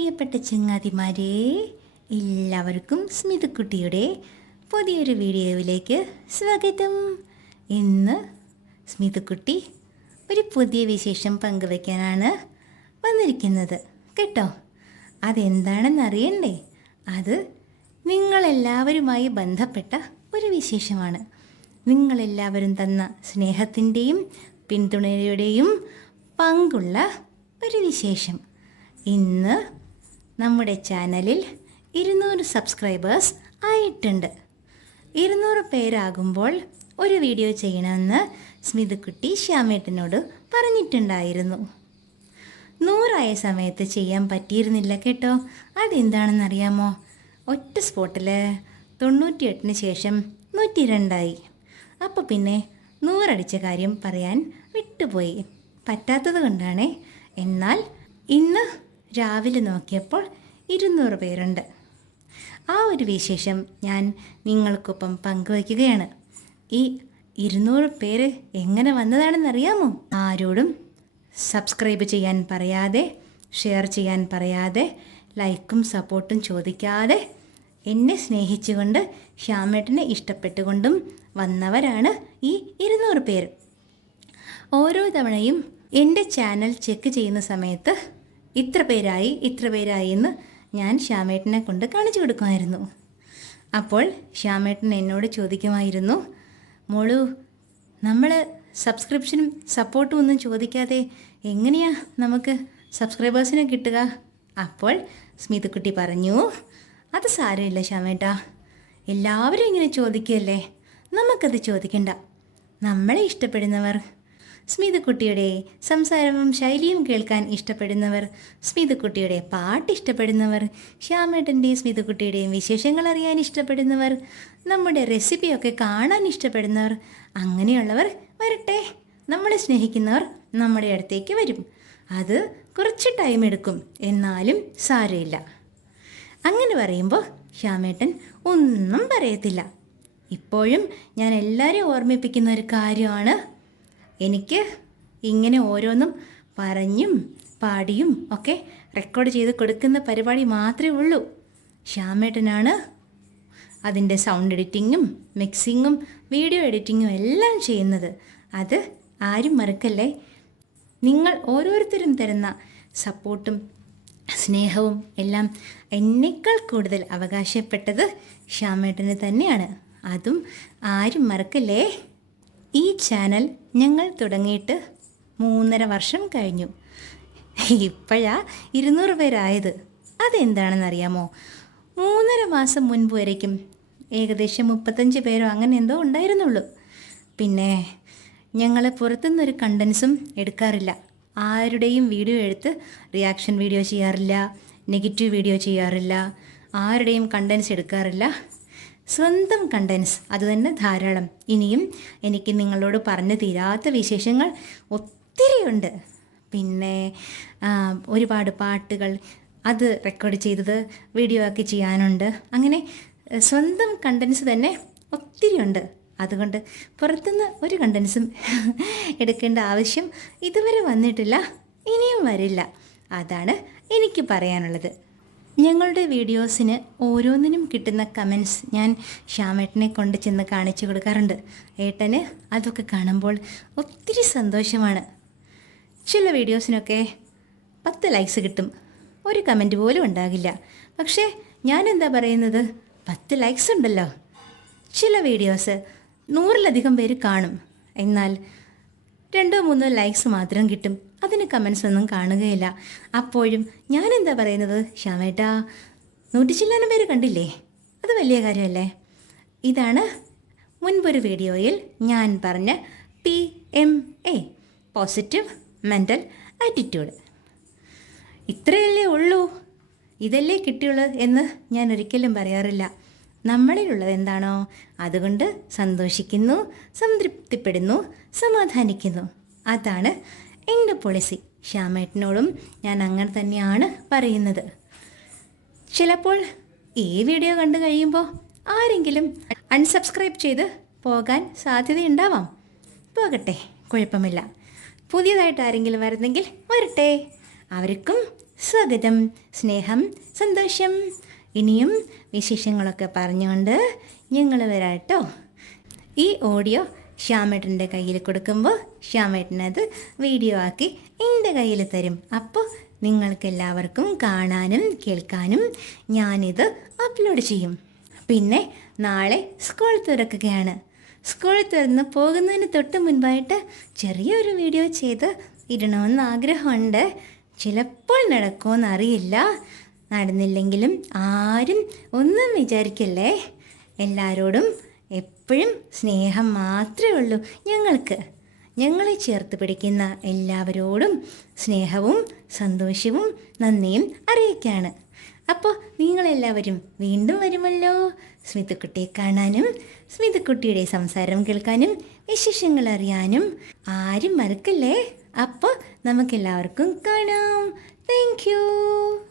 പ്രിയപ്പെട്ട ചങ്ങാതിമാരെ എല്ലാവർക്കും സ്മിതക്കുട്ടിയുടെ പുതിയൊരു വീഡിയോയിലേക്ക് സ്വാഗതം. ഇന്ന് സ്മിതക്കുട്ടി ഒരു പുതിയ വിശേഷം പങ്കുവയ്ക്കാനാണ് വന്നിരിക്കുന്നത്. കേട്ടോ? അതെന്താണെന്ന് അറിയണ്ടേ? അത് നിങ്ങളെല്ലാവരുമായി ബന്ധപ്പെട്ട ഒരു വിശേഷമാണ്. നിങ്ങളെല്ലാവരും തന്ന സ്നേഹത്തിന്റെയും പിന്തുണയുടെയും പങ്കുള്ള ഒരു വിശേഷം. ഇന്ന് നമ്മുടെ ചാനലിൽ ഇരുന്നൂറ് സബ്സ്ക്രൈബേഴ്സ് ആയിട്ടുണ്ട്. ഇരുന്നൂറ് പേരാകുമ്പോൾ ഒരു വീഡിയോ ചെയ്യണമെന്ന് സ്മിതക്കുട്ടി ശ്യാമേട്ടനോട് പറഞ്ഞിട്ടുണ്ടായിരുന്നു. നൂറായ സമയത്ത് ചെയ്യാൻ പറ്റിയിരുന്നില്ല കേട്ടോ. അതെന്താണെന്നറിയാമോ? ഒറ്റ സ്പോട്ടിൽ തൊണ്ണൂറ്റിയെട്ടിന് ശേഷം നൂറ്റി രണ്ടായി അപ്പോൾ പിന്നെ നൂറടിച്ച കാര്യം പറയാൻ വിട്ടുപോയി. പറ്റാത്തത് കൊണ്ടാണേ. എന്നാൽ ഇന്ന് രാവിലെ നോക്കിയപ്പോൾ ഇരുന്നൂറ് പേരുണ്ട്. ആ ഒരു വിശേഷം ഞാൻ നിങ്ങൾക്കൊപ്പം പങ്കുവയ്ക്കുകയാണ്. ഈ ഇരുന്നൂറ് പേര് എങ്ങനെ വന്നതാണെന്നറിയാമോ? ആരോടും സബ്സ്ക്രൈബ് ചെയ്യാൻ പറയാതെ ഷെയർ ചെയ്യാൻ പറയാതെ ലൈക്കും സപ്പോർട്ടും ചോദിക്കാതെ എന്നെ സ്നേഹിച്ചുകൊണ്ട് ശ്യാമേട്ടനെ ഇഷ്ടപ്പെട്ടുകൊണ്ടും വന്നവരാണ് ഈ ഇരുന്നൂറ് പേര്. ഓരോ തവണയും എന്റെ ചാനൽ ചെക്ക് ചെയ്യുന്ന സമയത്ത് ഇത്ര പേരായി ഇത്ര പേരായി എന്ന് ഞാൻ ശ്യാമേട്ടനെ കൊണ്ട് കാണിച്ചു കൊടുക്കുമായിരുന്നു. അപ്പോൾ ശ്യാമേട്ടൻ എന്നോട് ചോദിക്കുമായിരുന്നു മോളു നമ്മൾ സബ്സ്ക്രിപ്ഷനും സപ്പോർട്ടും ഒന്നും ചോദിക്കാതെ എങ്ങനെയാ നമുക്ക് സബ്സ്ക്രൈബേഴ്സിനെ കിട്ടുക? അപ്പോൾ സ്മിതക്കുട്ടി പറഞ്ഞു അത് സാരമില്ല ശ്യാമേട്ടാ എല്ലാവരും ഇങ്ങനെ ചോദിക്കുകയല്ലേ? നമുക്കത് ചോദിക്കണ്ട. നമ്മളെ ഇഷ്ടപ്പെടുന്നവർ സ്മിതക്കുട്ടിയുടെ സംസാരവും ശൈലിയും കേൾക്കാൻ ഇഷ്ടപ്പെടുന്നവർ സ്മിതക്കുട്ടിയുടെ പാട്ട് ഇഷ്ടപ്പെടുന്നവർ ശ്യാമേട്ടന്റെയും സ്മിതക്കുട്ടിയുടെയും വിശേഷങ്ങൾ അറിയാൻ ഇഷ്ടപ്പെടുന്നവർ നമ്മുടെ റെസിപ്പിയൊക്കെ കാണാൻ ഇഷ്ടപ്പെടുന്നവർ അങ്ങനെയുള്ളവർ വരട്ടെ. നമ്മളെ സ്നേഹിക്കുന്നവർ നമ്മുടെ അടുത്തേക്ക് വരും. അത് കുറച്ച് ടൈം എടുക്കും. എന്നാലും സാരമില്ല. അങ്ങനെ പറയുമ്പോൾ ശ്യാമേട്ടൻ ഒന്നും പറയത്തില്ല. ഇപ്പോഴും ഞാൻ എല്ലാവരെയും ഓർമ്മിപ്പിക്കുന്ന ഒരു കാര്യമാണ്. എനിക്ക് ഇങ്ങനെ ഓരോന്നും പറഞ്ഞും പാടിയും ഒക്കെ റെക്കോർഡ് ചെയ്ത് കൊടുക്കുന്ന പരിപാടി മാത്രമേ ഉള്ളൂ. ശ്യാമേട്ടനാണ് അതിന്റെ സൗണ്ട് എഡിറ്റിങ്ങും മിക്സിങ്ങും വീഡിയോ എഡിറ്റിങ്ങും എല്ലാം ചെയ്യുന്നത്. അത് ആരും മറക്കല്ലേ? നിങ്ങൾ ഓരോരുത്തരും തരുന്ന സപ്പോർട്ടും സ്നേഹവും എല്ലാം എന്നേക്കാൾ കൂടുതൽ അവകാശപ്പെട്ടത് ശ്യാമേട്ടന് തന്നെയാണ്. അതും ആരും മറക്കല്ലേ? ഈ ചാനൽ ഞങ്ങൾ തുടങ്ങിയിട്ട് മൂന്നര വർഷം കഴിഞ്ഞു. ഇപ്പോഴാ ഇരുന്നൂറ് പേരായത്. അതെന്താണെന്നറിയാമോ? മൂന്നര മാസം മുൻപ് വരയ്ക്കും ഏകദേശം മുപ്പത്തഞ്ച് പേരോ അങ്ങനെ എന്തോ ഉണ്ടായിരുന്നുള്ളൂ. പിന്നെ ഞങ്ങൾ പുറത്തുനിന്നൊരു കണ്ടൻസും എടുക്കാറില്ല. ആരുടെയും വീഡിയോ എടുത്ത് റിയാക്ഷൻ വീഡിയോ ചെയ്യാറില്ല നെഗറ്റീവ് വീഡിയോ ചെയ്യാറില്ല ആരുടെയും കണ്ടൻസ് എടുക്കാറില്ല. സ്വന്തം കണ്ടൻസ് അതുതന്നെ ധാരാളം. ഇനിയും എനിക്ക് നിങ്ങളോട് പറഞ്ഞു തീരാത്ത വിശേഷങ്ങൾ ഒത്തിരിയുണ്ട്. പിന്നെ ഒരുപാട് പാട്ടുകൾ അത് റെക്കോർഡ് ചെയ്തത് വീഡിയോ ആക്കി ചെയ്യാനുണ്ട്. അങ്ങനെ സ്വന്തം കണ്ടൻസ് തന്നെ ഒത്തിരിയുണ്ട്. അതുകൊണ്ട് പുറത്തുനിന്ന് ഒരു കണ്ടൻസും എടുക്കേണ്ട ആവശ്യം ഇതുവരെ വന്നിട്ടില്ല. ഇനിയും വരില്ല. അതാണ് എനിക്ക് പറയാനുള്ളത്. ഞങ്ങളുടെ വീഡിയോസിന് ഓരോന്നിനും കിട്ടുന്ന കമൻസ് ഞാൻ ശ്യാമേട്ടനെ കൊണ്ട് ചെന്ന് കാണിച്ചു കൊടുക്കാറുണ്ട്. ഏട്ടന് അതൊക്കെ കാണുമ്പോൾ ഒത്തിരി സന്തോഷമാണ്. ചില വീഡിയോസിനൊക്കെ പത്ത് ലൈക്സ് കിട്ടും. ഒരു കമന്റ് പോലും ഉണ്ടാകില്ല. പക്ഷേ ഞാൻ എന്താ പറയുന്നത്? പത്ത് ലൈക്സ് ഉണ്ടല്ലോ. ചില വീഡിയോസ് നൂറിലധികം പേര് കാണും. എന്നാൽ രണ്ടോ മൂന്നോ ലൈക്സ് മാത്രം കിട്ടും. അതിന് കമൻസ് ഒന്നും കാണുകയില്ല. അപ്പോഴും ഞാൻ എന്താ പറയുന്നത്? ശ്യാമേട്ടാ നൂറ്റി ചില്ലാനും പേര് കണ്ടില്ലേ? അത് വലിയ കാര്യമല്ലേ? ഇതാണ് മുൻപൊരു വീഡിയോയിൽ ഞാൻ പറഞ്ഞ P M A positive mental attitude ഇത്രയല്ലേ ഉള്ളൂ. ഇതല്ലേ കിട്ടിയുള്ളൂ എന്ന് ഞാൻ ഒരിക്കലും പറയാറില്ല. നമ്മളിലുള്ളത് എന്താണോ അതുകൊണ്ട് സന്തോഷിക്കുന്നു സംതൃപ്തിപ്പെടുന്നു സമാധാനിക്കുന്നു. അതാണ് എന്റെ പോളിസി ശ്യാമേട്ടനോടും ഞാൻ അങ്ങനെ തന്നെയാണ് പറയുന്നത്. ചിലപ്പോൾ ഈ വീഡിയോ കണ്ടു കഴിയുമ്പോൾ ആരെങ്കിലും അൺസബ്സ്ക്രൈബ് ചെയ്ത് പോകാൻ സാധ്യതയുണ്ടാവാം. പോകട്ടെ കുഴപ്പമില്ല. പുതിയതായിട്ട് ആരെങ്കിലും വരുന്നെങ്കിൽ വരട്ടെ. അവർക്കും സ്വാഗതം സ്നേഹം സന്തോഷം. ഇനിയും വിശേഷങ്ങളൊക്കെ പറഞ്ഞുകൊണ്ട് ഞങ്ങൾ വരാട്ടോ. ഈ ഓഡിയോ ശ്യാമേട്ടന്റെ കയ്യിൽ കൊടുക്കുമ്പോൾ ശ്യാമേട്ടനത് വീഡിയോ ആക്കി എന്റെ കയ്യിൽ തരും. അപ്പോൾ നിങ്ങൾക്കെല്ലാവർക്കും കാണാനും കേൾക്കാനും ഞാനിത് അപ്ലോഡ് ചെയ്യും. പിന്നെ നാളെ സ്കൂൾ തുറക്കുകയാണ്. സ്കൂൾ തുറന്ന് പോകുന്നതിന് തൊട്ട് മുൻപായിട്ട് ചെറിയൊരു വീഡിയോ ചെയ്ത് ഇടണമെന്ന് ആഗ്രഹമുണ്ട്. ചിലപ്പോൾ നടക്കുമെന്ന് അറിയില്ല. നടന്നില്ലെങ്കിലും ആരും ഒന്നും വിചാരിക്കല്ലേ? എല്ലാവരോടും എപ്പോഴും സ്നേഹം മാത്രമേ ഉള്ളൂ. ഞങ്ങൾക്ക് ഞങ്ങളെ ചേർത്ത് പിടിക്കുന്ന എല്ലാവരോടും സ്നേഹവും സന്തോഷവും നന്ദിയും അറിയിക്കുകയാണ് അപ്പോൾ നിങ്ങളെല്ലാവരും വീണ്ടും വരുമല്ലോ. സ്മിതക്കുട്ടിയെ കാണാനും സ്മിതക്കുട്ടിയുടെ സംസാരം കേൾക്കാനും വിശേഷങ്ങൾ അറിയാനും ആരും മറക്കല്ലേ? അപ്പോൾ നമുക്കെല്ലാവർക്കും കാണാം. താങ്ക്